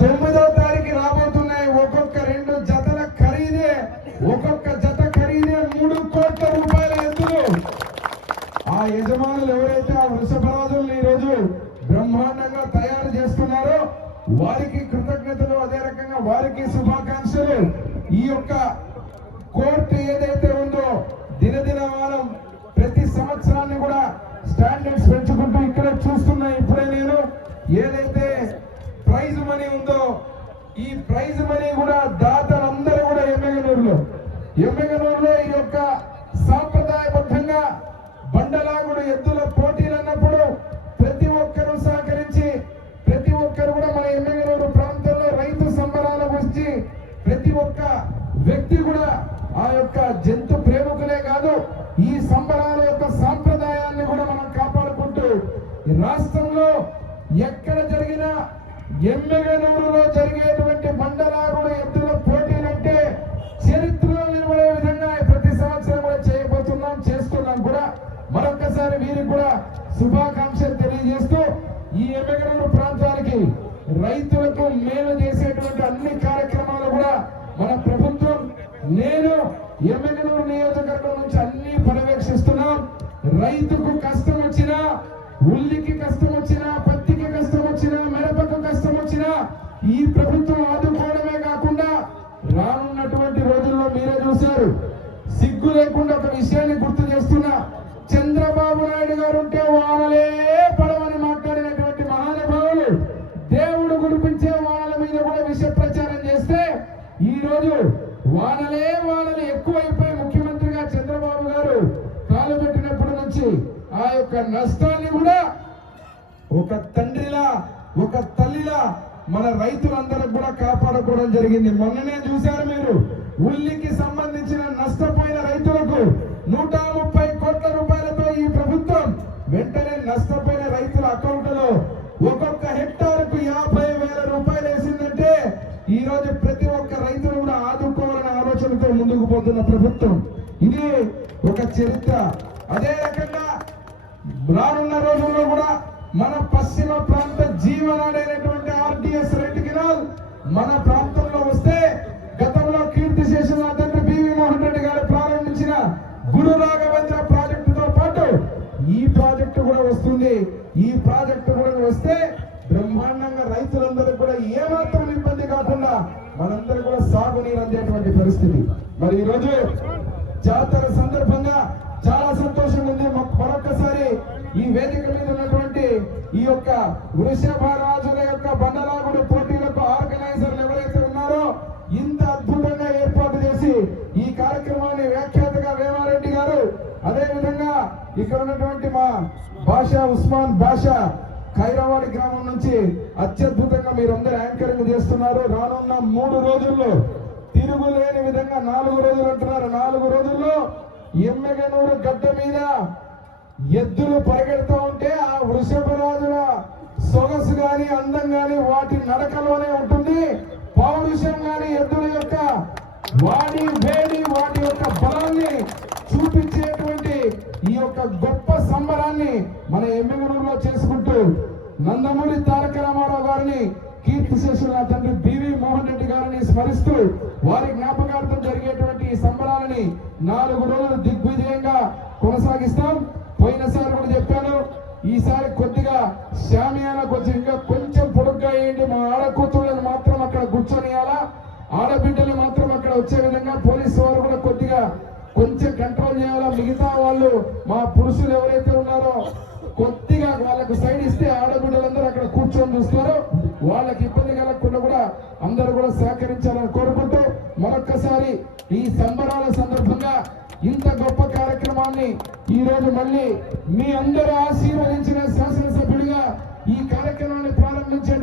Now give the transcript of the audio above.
9వ తారీఖు రాబోతున్నాయి. ఒక్కొక్క 2 జతల ఖరీదే, ఒక్కొక్క జత ఖరీదే 3 కోట్ల రూపాయల ఎద్దులు. ఆ యజమానులు ఎవరైతే ఆ వృషభరాజులను ఈ రోజు బ్రహ్మాండంగా తయారు చేస్తున్నారో వారికి కృతజ్ఞతలు, అదే రకంగా వారికి శుభాకాంక్షలు. ఈ యొక్క కోర్టు ఏదైతే ఉందో దినదినమానం ప్రతి సంవత్సరాన్ని కూడా స్టాండర్డ్స్ పెంచుకుంటూ ఇక్కడ చూస్తున్నా. ఇప్పుడే నేను ఏదైతే ప్రైజ్ మనీ ఉందో ఈ ప్రైజ్ మనీ కూడా దాతలందరూ కూడా ఎమ్మెగనూరులో ఈ యొక్క సాంప్రదాయబద్ధంగా బండలాగుడు ఎద్దుల పోటీలు అన్నప్పుడు ప్రతి ఒక్కరూ సహకరించి ప్రతి ఒక్కరు కూడా మన ఎమ్మెగనూరు ప్రాంతంలో రైతు సంబరాలకు వచ్చి ప్రతి ఒక్క వ్యక్తి కూడా ఆ యొక్క జంతు ప్రేమికులే కాదు ఈ సంబరాల యొక్క సాంప్రదాయాన్ని కూడా మనం కాపాడుకుంటూ రాష్ట్రంలో ఎక్కడ జరిగినా ఎమ్మెగనూరులో జరిగేటువంటి బండలాగుడు ఎద్దుల పోటీలంటే చరిత్రలో నిలబడే విధంగా ప్రతి సంవత్సరం కూడా చేయబోతున్నాం, చేస్తున్నాం కూడా. మరొక్కసారి వీరికి కూడా శుభాకాంక్షలు తెలియజేస్తూ ఈ ఎమ్మెగనూరు ప్రాంతానికి రైతులకు మేలు చేసేటువంటి అన్ని కార్యక్రమాలు కూడా మన ప్రభుత్వం, నేను ఎమ్మెగనూరు నియోజకవర్గం నుంచి అన్ని పర్యవేక్షిస్తున్నాం. రైతుకు కష్టం వచ్చినా, ఉల్లికి కష్టం వచ్చినా, పత్తికి కష్టం వచ్చినా, మిరపకు కష్టం వచ్చినా ఈ ప్రభుత్వం ఆదుకోవడమే కాకుండా రానున్నటువంటి రోజుల్లో మీరే చూశారు, సిగ్గు లేకుండా ఒక విషయాన్ని గుర్తు చేస్తున్నా. చంద్రబాబు నాయుడు గారు ఉంటే వానలే పడవని మాట్లాడినటువంటి మహానుభావులు దేవుడు కురిపించే వానల మీద కూడా విష ప్రచారం చేస్తే ఈ రోజు వానలు ఎక్కువైపోయి ముఖ్యమంత్రిగా చంద్రబాబు గారు కాలు పెట్టినప్పటి నుంచి ఆ యొక్క నష్టాన్ని కూడా ఒక తండ్రిలా ఒక తల్లిలా మన రైతులందరూ కూడా కాపాడుకోవడం జరిగింది. మొన్ననే చూశారు మీరు, ఉల్లికి సంబంధించిన నష్టపోయిన రైతులకు 130 కోట్ల రూపాయలతో ఈ ప్రభుత్వం వెంటనే నష్టపోయిన రైతుల అకౌంట్లో ఒక్కొక్క హెక్టార్కు 50,000 రూపాయలు వేసిందంటే ఈ రోజు ప్రతి ఒక్క రైతును కూడా ఆదుకోవాలనే ఆలోచనతో ముందుకు పోతున్న ప్రభుత్వం. ఇది ఒక చరిత్ర. అదే రకంగా రానున్న రోజుల్లో కూడా మన పశ్చిమ ప్రాంత జీవనాడైనటువంటి ఆర్టీఎస్ రెడ్ కెనాల్ మన ప్రాంతంలో వస్తే గతంలో కీర్తి శేషుల తండ్రి బివి మోహన్ రెడ్డి గారు ప్రారంభించిన గురు రాఘవేంద్ర ప్రాజెక్టుతో పాటు ఈ ప్రాజెక్టు కూడా వస్తుంది. ఈ ప్రాజెక్టు కూడా వస్తే బ్రహ్మాండంగా రైతులందరూ కూడా ఏమాత్రం ఇబ్బంది కాకుండా మనందరూ కూడా సాగునీరు అందేటువంటి పరిస్థితి. మరి ఈరోజు జాతర సందర్భంగా చాలా సంతోషంగా ఉంది. మరొక్కసారి ఈ వేదిక మీద ఉన్నటువంటి ఈ యొక్క వృషభ రాజుల యొక్క బండలాగుడు పోటీలకు ఆర్గనైజర్లు ఎవరైతే ఉన్నారో ఇంత అద్భుతంగా ఏర్పాటు చేసి ఈ కార్యక్రమాన్ని వ్యాఖ్యాతగా వేమారెడ్డి గారు, అదే విధంగా ఇక్కడ ఉన్నటువంటి మా భాషా ఉస్మాన్ భాషా ఖైరావాడి గ్రామం నుంచి అత్యద్భుతంగా మీరందరూ యాంకరింగ్ చేస్తున్నారు. రానున్న 3 రోజుల్లో తిరుగులేని విధంగా 4 రోజులు అంటున్నారు. 4 రోజుల్లో ఎమ్మెగనూరు గడ్డ మీద ఎద్దులు పరిగెడుతూ ఉంటే ఆ వృషభరాజుల సొగసు గాని అందం గాని వాటి నడకలోనే ఉంటుంది. పౌరుషం గాని ఎద్దుల యొక్క వాడి వేడి వాటి యొక్క బలాన్ని చూపించేటువంటి ఈ యొక్క గొప్ప సంబరాన్ని మన ఎమ్మెగనూరులో చేసుకుంటూ నందమూరి తారక రామారావు గారిని, కీర్తి శేషుల తండ్రి బివి మోహన్ రెడ్డి గారిని స్మరిస్తూ వారి జ్ఞాపకార్థం జరిగేటువంటి ఈ సంబరాలని 4 రోజులు దిగ్విజయంగా కొనసాగిస్తాం. పోయినసారి కూడా చెప్పాను, ఈసారి కొద్దిగా శామియానాకు వచ్చి ఇంకా కొంచెం పొడుగ్గా వేయండి, మా ఆడకూతుళ్ళని మాత్రం అక్కడ కూర్చొనియాలా, ఆడబిడ్డలు మాత్రం అక్కడ వచ్చే విధంగా పోలీసు వారు కూడా కొద్దిగా కొంచెం కంట్రోల్ చేయాలా. మిగతా వాళ్ళు మా పురుషులు ఎవరైతే ఉన్నారో కొద్దిగా వాళ్ళకు సైడ్ ఇస్తే ఆడబిడ్డలందరూ అక్కడ కూర్చొని చూస్తారు. వాళ్ళకి ఇబ్బంది కలగకుండా కూడా అందరూ కూడా సహకరించాలని కోరుకుంటూ మరొక్కసారి ఈ సంబరాల సందర్భంగా ఇంత గొప్ప కార్యక్రమాన్ని ఈ రోజు మళ్ళీ మీ అందరూ ఆశీర్వదించిన శాసనసభ్యుడిగా ఈ కార్యక్రమాన్ని ప్రారంభించే